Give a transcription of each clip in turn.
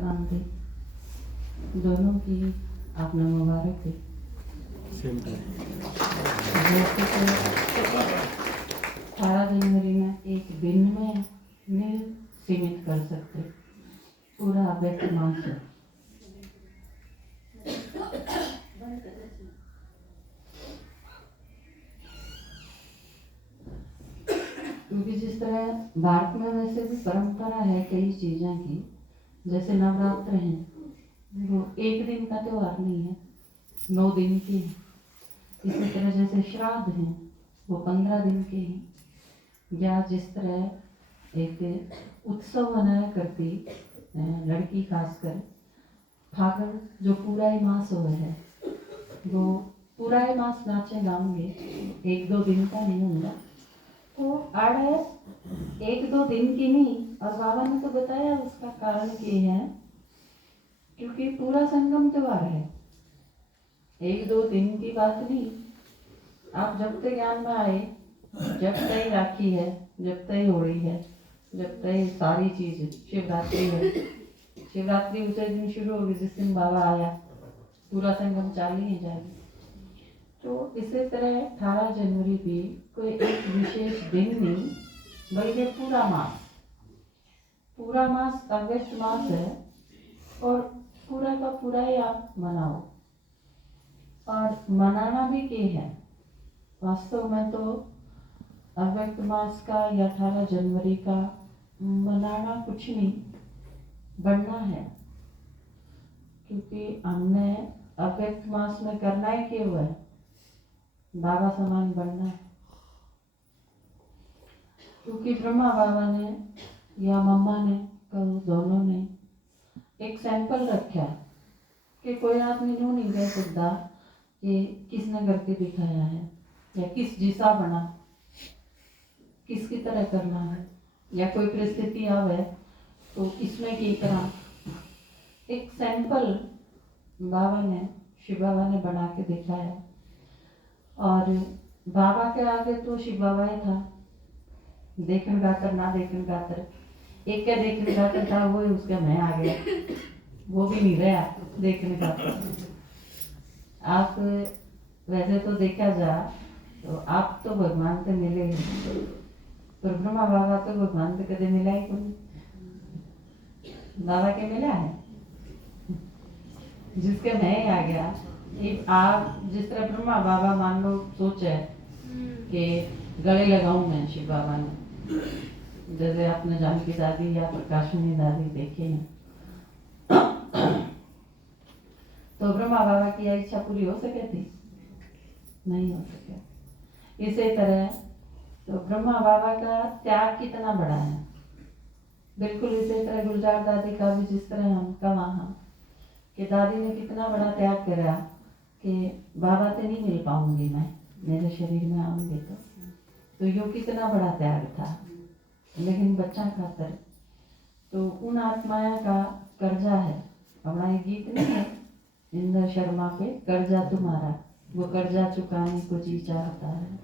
संक्रांति दोनों की आपने मुबारक दी। जैसे कि 18 जनवरी में एक दिन में नहीं सीमित कर सकते, पूरा अव्यक्त मास है। क्योंकि जिस तरह भारत में वैसे भी परंपरा है कई चीज़ों की, जैसे नवरात्र हैं, वो एक दिन का त्योहार नहीं है, 9 दिन के हैं। इसी तरह जैसे श्राद्ध हैं, वो 15 दिन के हैं। या जिस तरह एक उत्सव मनाया करती लड़की खासकर फागुन जो पूरा ही मास हुआ है, वो पूरा ही मास नाचे गाऊंगे, 1-2 दिन का नहीं होगा। तो आड़े 1-2 दिन की नहीं, और बाबा ने तो बताया उसका कारण क्या है, क्योंकि पूरा संगम त्योहार है, 1-2 दिन की बात नहीं। आप जब तक ज्ञान में आए, जब तक राखी है, जब तक होली है, जब तक सारी चीज, शिवरात्रि है, शिवरात्रि उसी दिन शुरू होगी जिस दिन बाबा आया, पूरा संगम चालू ही जाएगी। तो इसी तरह 18 जनवरी भी कोई एक विशेष दिन नहीं, बल्कि पूरा मास अव्यक्त मास है, और पूरा का पूरा ही आप मनाओ। और मनाना भी क्या है, वास्तव में तो अव्यक्त मास का या 18 जनवरी का मनाना कुछ नहीं, बनना है। क्योंकि हमने अव्यक्त मास में करना ही क्या हुआ है, बाबा समान बनना है। क्योंकि ब्रह्मा बाबा ने या मम्मा ने, कहो दोनों ने, एक सैंपल रखा है कि कोई आदमी यूँ नहीं कह सकता कि किसने करके दिखाया है, या किस जैसा बना, किसकी तरह करना है, या कोई परिस्थिति आवे तो इसमें की तरह एक सैंपल बाबा ने, शिव बाबा ने बना के दिखाया। और बाबा के आगे तो शिव बाबा ही था, देखन गातर ना देखन गातर, एक का देखने गातर था, वो उसका मैं आ गया, वो भी नहीं रहा देखने गातर। आप वैसे तो देखा जा तो आप तो भगवान से मिले ही, पर ब्रह्मा बाबा तो भगवान से कदे मिला ही कोई, बाबा के मिला है, जिसका मैं आ गया। आप जिस तरह ब्रह्मा बाबा मान लो सोचे कि गले लगाऊं मैं शिव बाबा ने, जैसे आपने जानकी दादी या प्रकाशनी दादी देखे हैं, तो ब्रह्मा बाबा की यह इच्छा पूरी हो सके थी, नहीं हो सके। इसी तरह तो ब्रह्मा बाबा का त्याग कितना बड़ा है, बिल्कुल इसी तरह गुलजार दादी का भी जिस तरह हम का वहाँ कि दादी ने कितना बड़ा त्याग करा कि बाबा से नहीं मिल पाऊंगी मैं, मेरे शरीर में आऊंगी तो यो कितना बड़ा त्याग था। लेकिन बच्चा खातर तो उन आत्माया का कर्जा है। हमारा एक गीत नहीं है इंद्र शर्मा पे, कर्जा तुम्हारा, वो कर्जा चुकाने को जी चाहता है।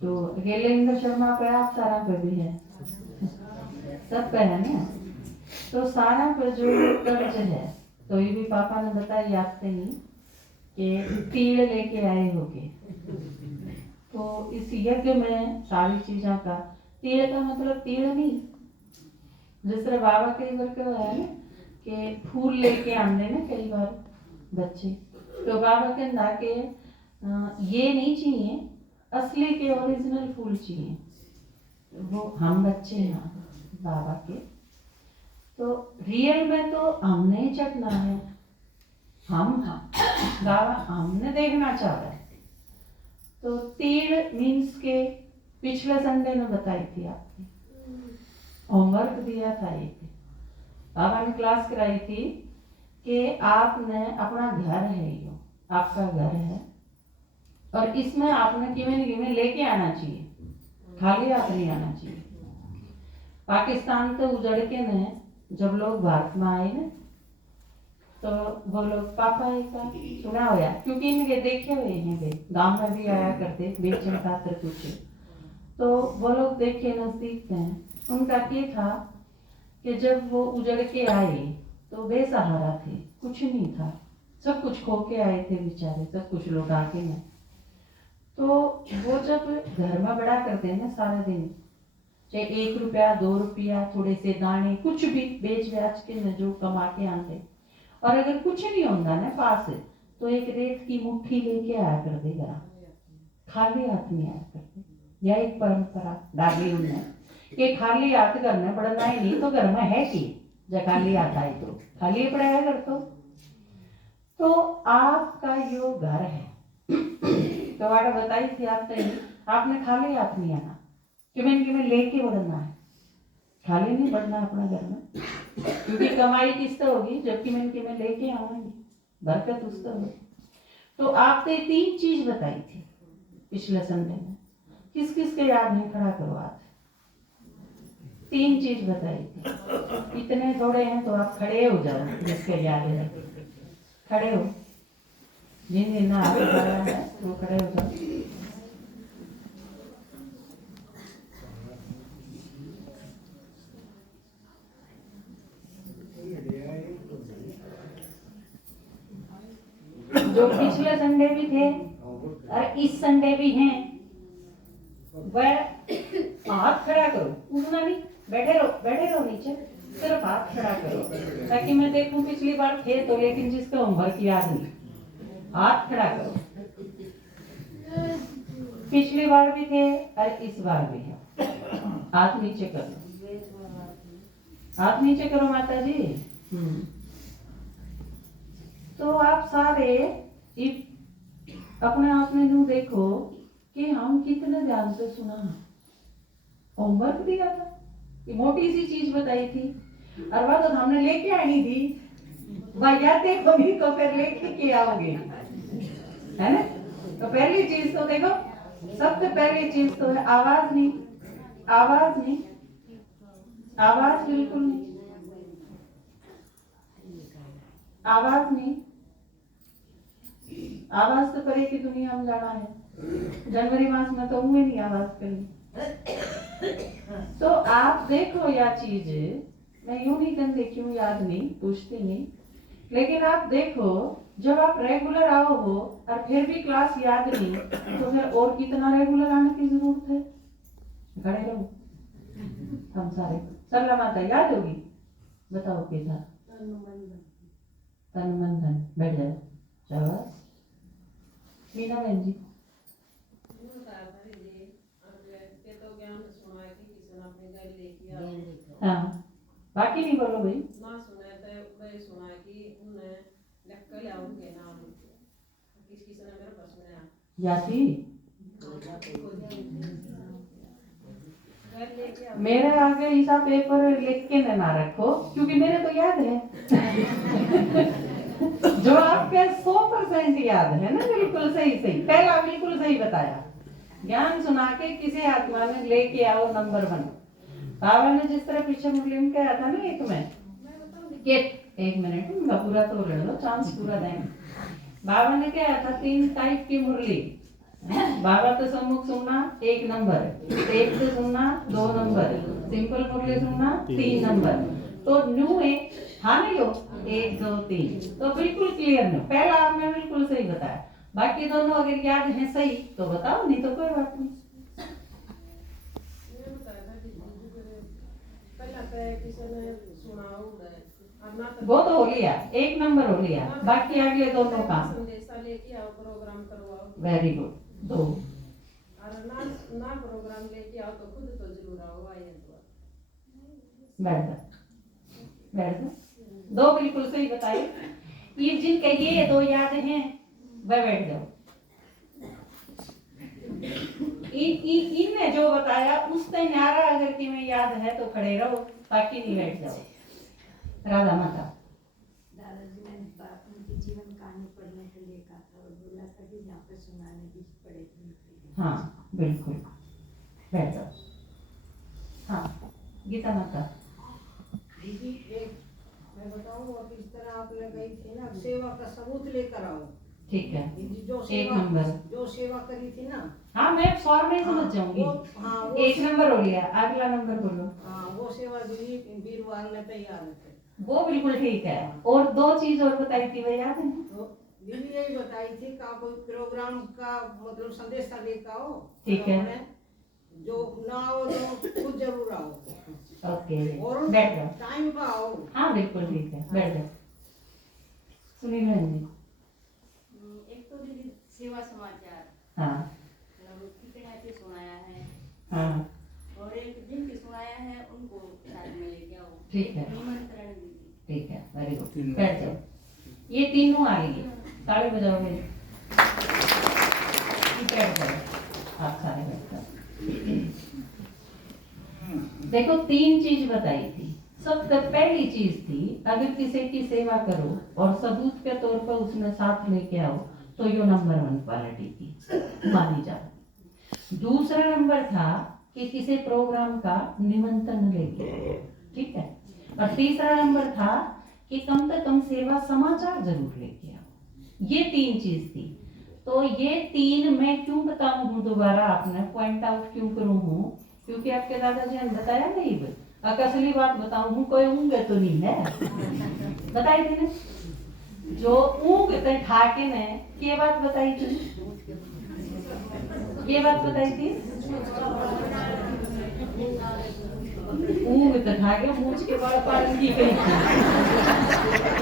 तो अकेले इंद्र शर्मा पे आप सारा पे भी है, सब पे है ना। तो सारा पे जो कर्ज है, तो ये भी पापा ने बताया आपसे ही कि तीड़ लेके आए होगे। तो इस यज्ञ में सारी चीज़ों का, तीड़ का मतलब तीड़ नहीं, जिस तरह बाबा कई बार क्या है ना कि फूल लेके आने ना कई बार बच्चे, तो बाबा के ना के ये नहीं चाहिए, असली के ओरिजिनल फूल चाहिए। वो हम बच्चे हैं बाबा के, तो रियल में तो हमने ही चढ़ना है, हम बाबा हमने देखना चाह रहा है। तो तीड़ मीन्स के पिछले संडे में बताई थी आपने, होमवर्क दिया था एक, बाबा ने क्लास कराई थी कि आपने अपना घर है, यो आपका घर है, और इसमें आपने किमें लेके आना चाहिए, खाली हाथ नहीं आना चाहिए। पाकिस्तान तो उजड़ के ने जब लोग भारत में आए ना, तो वो लोग पापा का सुना हुआ, क्योंकि इनके देखे हुए हैं, गांव में भी आया करते बेचन खातर कुछ, तो वो लोग देखे नजदीक हैं। उनका ये था कि जब वो उजड़ के आए तो बेसहारा थे, कुछ नहीं था, सब कुछ खो के आए थे बेचारे, सब कुछ लौटा के नहीं। तो वो जब घर में बड़ा करते हैं ना सारा दिन, चाहे 1 रुपया 2 रुपया थोड़े से दाने कुछ भी बेच बेच के न जो कमा के आते, और अगर कुछ नहीं होता ना पास तो एक रेत की मुट्ठी लेके आया कर दे घर, खाली हाथ नहीं आया करते। यह एक परंपरा डाली उन्हें कि खाली हाथ घर में पड़ना ही नहीं, तो घर में है कि जब खाली हाथ आए तो खाली पड़ा है घर। तो आपका यो घर है तो वाड़ा बताई थी आपने खाली हाथ नहीं आना, कि मैं लेके बढ़ना है, खाली नहीं बढ़ना अपना घर में, क्योंकि कमाई किससे होगी जबकि मैं लेके आऊंगी, बरकत उससे होगी। तो आपने 3 चीज बताई थी पिछले संडे में, किस किस के याद नहीं, खड़ा करो आज। 3 चीज बताई थी, इतने थोड़े हैं तो आप खड़े हो जाओ, जिसके याद है खड़े हो, जिन जिन हाथ उठाया है वो खड़े हो जाओ। जो पिछले संडे भी थे और इस संडे भी हैं, वह हाथ खड़ा करो, उठना नहीं, बैठे रहो नीचे, सिर्फ हाथ खड़ा करो, ताकि मैं देखूं पिछली बार थे तो, लेकिन जिसका होमवर्क याद नहीं, हाथ खड़ा करो। पिछली बार भी थे और इस बार भी है, हाथ नीचे करो, हाथ नीचे करो माता जी। तो आप सारे अपने आप में नू देखो कि हम कितने ध्यान से सुना, होमवर्क दिया था, ये मोटी सी चीज बताई थी, और वह तो हमने लेके आनी थी, यादें कभी को फिर लेके के आओगे, है ना। तो पहली चीज तो देखो, सबसे पहली चीज तो है आवाज नहीं, आवाज नहीं, आवाज बिल्कुल नहीं, आवाज नहीं, आवाज तो परे की दुनिया में जाना है, जनवरी मास में तो मुझे नहीं आवाज करनी। तो आप देखो यह चीज, मैं यूं नहीं कर देखी हूँ, याद नहीं, पूछती नहीं, लेकिन आप देखो जब आप रेगुलर आओ हो और फिर भी क्लास याद नहीं, तो फिर और कितना रेगुलर आने की जरूरत है। खड़े रहो हम सारे, सरला माता याद होगी, बताओ क्या था, तन मन धन, बैठ जाओ, शाबाश। मीना बहन जी, हाँ बाकी नहीं बोलो भाई, ना सुना तो मैं सुना कि उन्हें लक्कल आऊंगे ना, किसी ने मेरे पास में यासी मेरे आगे ऐसा पेपर लिख के ना रखो, क्योंकि मेरे तो याद है जो आपके 100% याद है ना, बिल्कुल सही सही, पहला बिल्कुल सही बताया, ज्ञान सुना के किसी आत्मा में लेके आओ नंबर 1। बाबा ने जिस तरह पीछे मुरली में कहा था ना, एक मिनट उनका पूरा तो ले लो, चांस पूरा देंगे। बाबा ने कहा था 3 टाइप की मुरली, बाबा तो सम्मुख सुनना 1 नंबर, एक से सुनना 2 नंबर, सिंपल मुरली सुनना 3 नंबर। तो न्यू है, हाँ नहीं हो 1 2 3, तो बिल्कुल क्लियर न्यू, पहला आपने बिल्कुल सही बताया, बाकी दोनों अगर याद है सही तो बताओ, नहीं तो कोई बात नहीं। वो तो हो लिया, 1 नंबर हो लिया, बाकी अगले दोनों काम लेके आओ, प्रोग्राम करवाओ, वेरी गुड, 2 और ना प्रोग्राम लेके आओ तो खुद तो जरूर आओ, आइए तो बैठ जा 2 बिल्कुल सही बताए, ये जिनके ये 2 याद हैं वह बैठ जाओ, इनने जो बताया उससे न्यारा अगर कि में याद है तो खड़े रहो, बाकी नहीं बैठ जाओ। राधा माता, दादाजी ने उनकी जीवन कहानी पढ़ने के लिए कहा था और बोला था कि यहाँ पे सुनाने भी पड़ेगी। हाँ बिल्कुल, बैठ जाओ। हाँ गीता माता, दीदी एक मैं बताऊँ, अब इस तरह आप ले गई थी ना, सेवा का सबूत लेकर आओ, ठीक है, जो 1 सेवा नंबर, जो सेवा करी थी ना, हाँ मैं सॉल्व नहीं समझ जाऊंगी, हाँ 1 नंबर हो लिया, अगला नंबर बोलो। हाँ वो सेवा दीदी वीरवार ने तैयार है। वो बिल्कुल ठीक है। और 2 चीज और बताई थी, वो याद है? तो दीदी यही बताई थी कि आप कोई प्रोग्राम का मतलब संदेश लेकर आओ। ठीक है। अपने जो ना हो तो खुद जरूर आओ। ओके, और बैठ जाओ। टाइम पर आओ। हाँ बिल्कुल ठीक है, बैठ जाओ। सुनील बहन जी। एक तो दीदी सेवा समाचार हाँ मतलब कितने अच्छे सुनाया है, हाँ और एक जिनकी सुनाया है उनको साथ में लेके आओ। ठीक है। निमंत्रण दीदी। ठीक है, वेरी गुड, बैठ जाओ। ये तीनों आ गई, ताली बजाओगे? बैठ जाओ आप सारे, बैठ जाओ। देखो 3 चीज बताई थी। सबसे पहली चीज थी, अगर किसी की सेवा करो और सबूत के तौर पर उसमें साथ लेके आओ तो ये नंबर 1 क्वालिटी की मानी जाओ। दूसरा नंबर था कि किसी प्रोग्राम का निमंत्रण लेके आओ, ठीक है। और तीसरा नंबर था कि कम से कम सेवा समाचार जरूर लेके आओ। ये 3 चीज थी। तो ये 3 मैं क्यों बताऊं हूँ दोबारा, आपने पॉइंट आउट क्यों करूँ हूँ, क्योंकि आपके दादाजी ने बताया नहीं। असली बात बताऊं हूँ, कोई ऊँग तो नहीं है, बताई थी ना। जो ऊँग ते ठाके ने ये बात बताई थी, ये बात बताई थी। ऊँग ते ठाके मूछ के बड़ पालन की गई थी,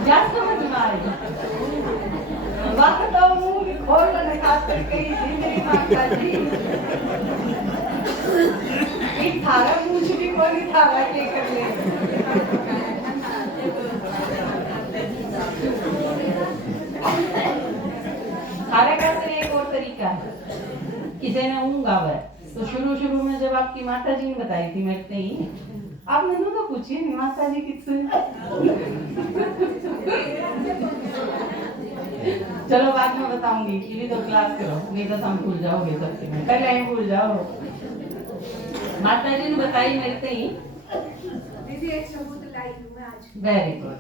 क्या समझ में आएगी? बात तो ऊँग खोल ने खास करके मेरी माता जी एक थारा मूछ भी कोई थारा के कर ले। थारा का एक और तरीका है, किसी ने ऊँग आवे तो शुरू में जब आपकी माता जी ने बताई थी मेरे ही, आप मैंने तो पूछी नहीं माता जी किससे। चलो बाद में बताऊंगी, ये भी तो क्लास करो, नहीं तो तुम भूल जाओगे सबके में, पहले ही भूल जाओ। माता जी ने बताई मेरे ही। दीदी एक सबूत लाई हूँ मैं आज। वेरी गुड,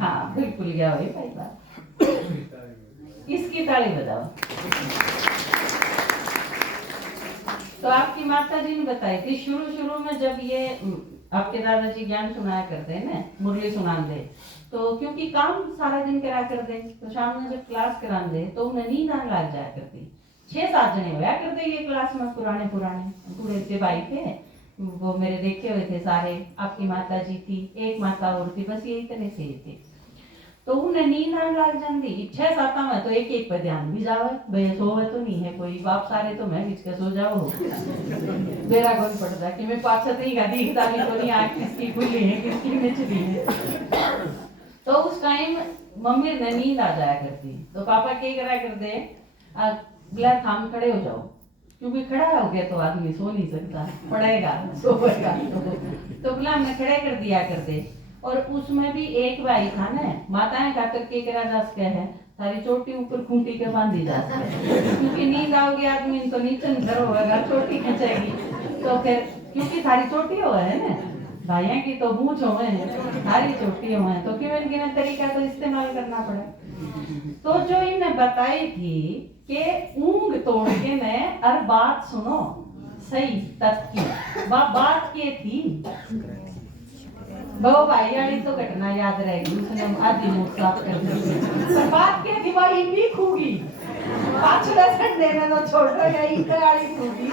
हाँ बिल्कुल गया वही भाई बात। इसकी ताली बजाओ। तो आपकी माता जी ने बताई थी शुरू में, जब ये आपके दादाजी ज्ञान सुनाया करते हैं ना, मुरली सुना दे, तो क्योंकि काम सारा दिन करा कर दे, तो शाम में जब क्लास करा दे तो उन्हें नींद आने लग जाया करती। 6-7 जने होया करते ये क्लास में, पुराने पूरे से भाई थे, वो मेरे देखे हुए थे सारे। आपकी माता जी थी, एक माता और थी, बस ये इतने से थे। तो उन्हें नींद आने लग जाती। 6-7 में तो एक पे ध्यान भी जावे, भाई सोवे तो नहीं है कोई, बाप सारे तो मैं बीच के सो जाओ। मेरा कौन पड़ता कि मैं पाछे नहीं का दिखता भी तो नहीं, आँख किसकी खुली है किसकी मिचली है। तो उस टाइम मम्मी ने नींद आ जाया करती, तो पापा क्या करा करते, बोला थाम खड़े हो जाओ, क्योंकि खड़ा हो गया तो आदमी सो नहीं सकता, पड़ेगा सोएगा। तो बोला हमने खड़े कर दिया करते। और उसमें भी एक भाई था ना, माताएं खातर के करा जा सके है, सारी चोटी ऊपर खूंटी के बांधी जा सके, क्योंकि नींद आओगे आदमी तो नीचे घर होगा, चोटी खींचेगी। तो फिर क्योंकि सारी चोटी हो है ना, भाइयों की तो मूंछ हो है, सारी चोटी हो है, तो क्यों इनके तरीका तो इस्तेमाल करना पड़े। तो जो इन्हें बताई थी कि ऊँग तोड़ के ने, और बात सुनो सही तक की, बात ये थी। वो भाई वाली तो घटना याद रहेगी, उसने आधी मुंह साफ कर दी, पर बात क्या थी भाई भी खूगी, 5-10 घंटे में तो छोड़ो या इधर वाली खूगी।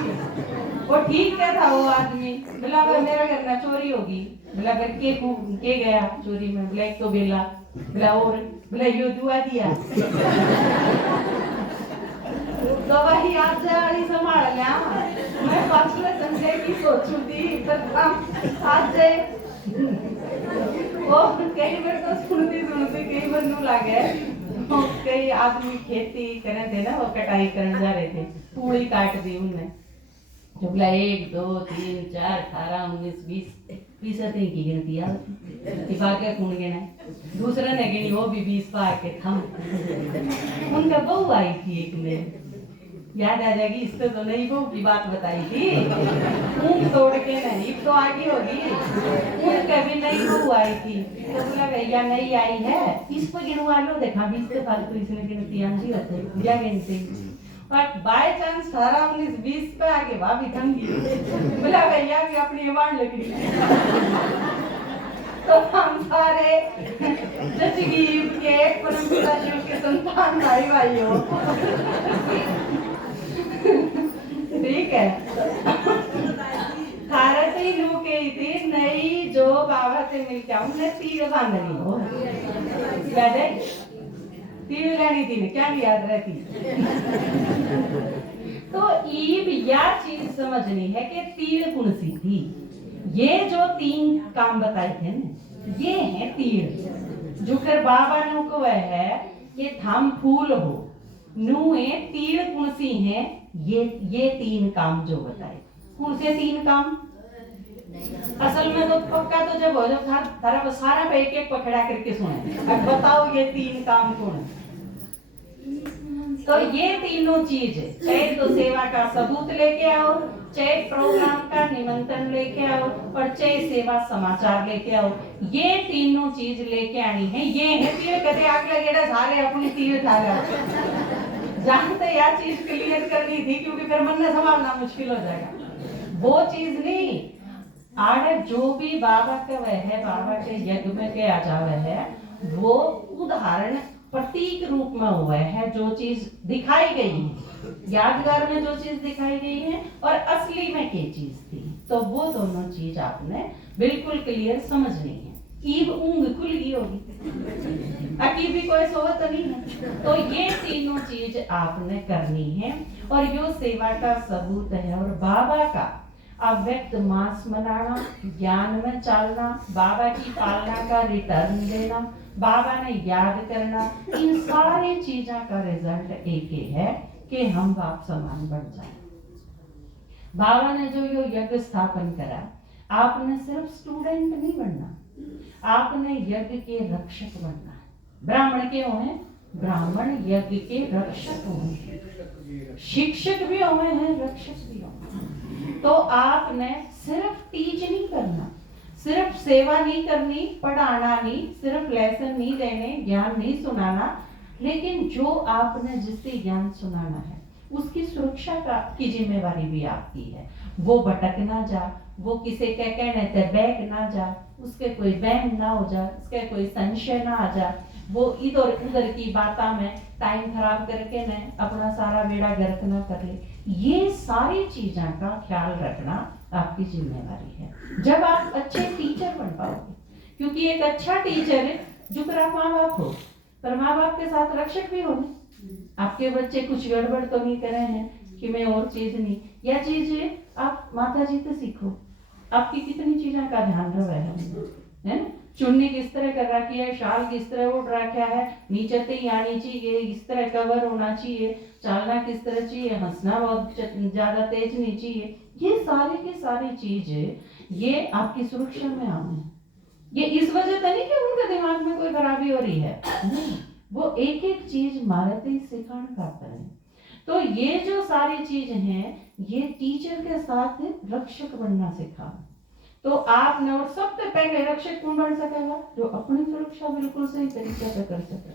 वो ठीक क्या था वो आदमी, बोला मेरा घर में चोरी होगी, बोला घर के गया चोरी में, बोला एक तो बेला, बोला और बोला यो दुआ दिया। तो वही आज जाड़ी संभाल लिया, मैं 5 घंटे की सोचू थी, पर आज जाए वो कई बार तो सुनती कई बार नू लागे। कई आदमी खेती करे थे ना, वो कटाई करने जा रहे थे, पूरी काट दी उनने, तो बोला 1 2 3 4 18 19 20 की गिनती आ बाके कौन गिना, दूसरा ने गिनी वो भी 20 पा के थम। उनका बहू आई थी एक में, याद आ जाएगी, इससे तो नहीं बहू की बात बताई थी, ऊँग तोड़ के नहीं तो आगे होगी, उनका भी नहीं बहू आई थी। तो बोला भैया नहीं आई है, इसको गिनवा लो, देखा 20 से फालतू इसने गिनती आंधी होते या गिनती। पर बाय चांस 18-19-20 पे आगे भाभी थंगी बोला भैया भी अपनी बाण लकड़ी तो हम सारे जजगीर के परम पिता शिव के संतान भाई भाइयों ठीक है भारत ही लूके थी नई जो बाबा से मिल के आऊं ने तीर बांधनी हो याद है तीर लेनी थी क्या याद रहती तो ईब यह चीज समझनी है कि तीर कौन सी थी। ये जो 3 काम बताए थे ना ये है तीर जो कर बाबा ने को है कि थम फूल हो नुए तीर कौन सी है ये 3 काम जो बताए कौन से 3 काम। असल में तो पक्का तो जब हो जब थारा सारा पे एक पकड़ा करके सुने अब बताओ ये 3 काम कौन है। तो ये तीनों चीज चाहे तो सेवा का सबूत लेके आओ चाहे प्रोग्राम का निमंत्रण लेके आओ और चाहे सेवा समाचार लेके आओ ये तीनों चीज लेके आनी है। ये है तीर कहते आग लगेगा सारे अपनी तीर खा जानते यह चीज क्लियर करनी थी क्योंकि फिर मन में संभालना मुश्किल हो जाएगा। वो चीज नहीं आड़े जो भी बाबा के वह है बाबा के यज्ञ में के आ जावे है वो उदाहरण प्रतीक रूप में हुआ है जो चीज दिखाई गई है यादगार में जो चीज दिखाई गई है और असली में क्या चीज थी तो वो दोनों चीज आपने बिल्कुल क्लियर समझनी है। ईब ऊंग खुल गई होगी अकी भी कोई सोवत नहीं है तो ये तीनों चीज आपने करनी है और यो सेवा का सबूत है। और बाबा का अव्यक्त मास मनाना ज्ञान में चलना बाबा की पालना का रिटर्न देना बाबा ने याद करना इन सारी चीजों का रिजल्ट एक ही है कि हम बाप समान बन जाए। बाबा ने जो यो यज्ञ स्थापन करा आपने सिर्फ स्टूडेंट नहीं बनना आपने यज्ञ के रक्षक बनना है। ब्राह्मण के हों ब्राह्मण यज्ञ के रक्षक हों शिक्षक भी हों हैं रक्षक भी हों। तो आपने सिर्फ टीच नहीं करना सिर्फ सेवा नहीं करनी पढ़ाना नहीं सिर्फ लेसन नहीं देने ज्ञान नहीं सुनाना लेकिन जो आपने जिससे ज्ञान सुनाना है उसकी सुरक्षा का की जिम्मेवारी भी आपकी है। वो भटक ना जा वो किसी के कहने ते बैग ना जा उसके कोई वहम ना हो जा उसके कोई संशय ना आ जा वो इधर उधर की बातों में टाइम खराब करके न अपना सारा बेड़ा गर्क ना कर ले। ये सारी चीजों का ख्याल रखना आपकी जिम्मेवारी है जब आप अच्छे टीचर बन पाओगे क्योंकि एक अच्छा टीचर जो कर आप माँ बाप हो पर माँ बाप के साथ रक्षक भी हो आपके बच्चे कुछ गड़बड़ तो नहीं करे हैं कि मैं और चीज नहीं यह चीज आप माता जी से सीखो आपकी कितनी चीजों का ध्यान रहे है ना चुन्नी किस तरह कर रखी है शाल किस तरह उड़ रखा है नीचे ही आनी चाहिए इस तरह कवर होना चाहिए चलना किस तरह चाहिए हंसना बहुत ज्यादा तेज नहीं चाहिए ये सारी की सारी चीज ये आपकी सुरक्षा में आने ये इस वजह से नहीं कि उनके दिमाग में कोई खराबी हो रही है नहीं वो एक एक चीज मारते ही सिखाने करता है। तो ये जो सारी चीज हैं ये टीचर के साथ रक्षक बनना सिखा तो आपने और सबसे पहले रक्षक कौन बन सकेगा जो अपनी सुरक्षा बिल्कुल सही तरीके से कर सके।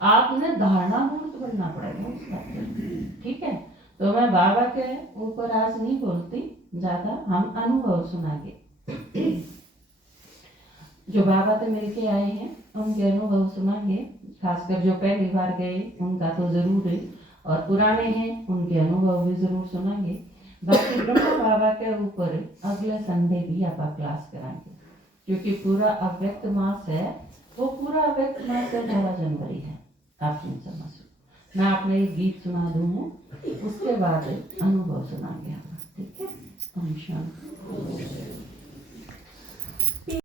आपने धारणा मूर्त बनना पड़ेगा उसका ठीक है। तो मैं बाबा के ऊपर आज नहीं बोलती ज्यादा हम अनुभव सुनाएंगे जो बाबा से मिलके आए हैं उनके अनुभव सुनाएंगे खासकर जो पहली बार गए उनका तो जरूर है और पुराने हैं उनके अनुभव भी जरूर सुनाएंगे। बाकी ब्रह्मा बाबा के ऊपर अगले संडे भी आप क्लास कराएंगे क्योंकि पूरा अव्यक्त मास है वो पूरा अव्यक्त मास 18 जनवरी है आप समझ मैं आपने एक गीत सुना दूँ उसके बाद अनुभव सुनाएंगे।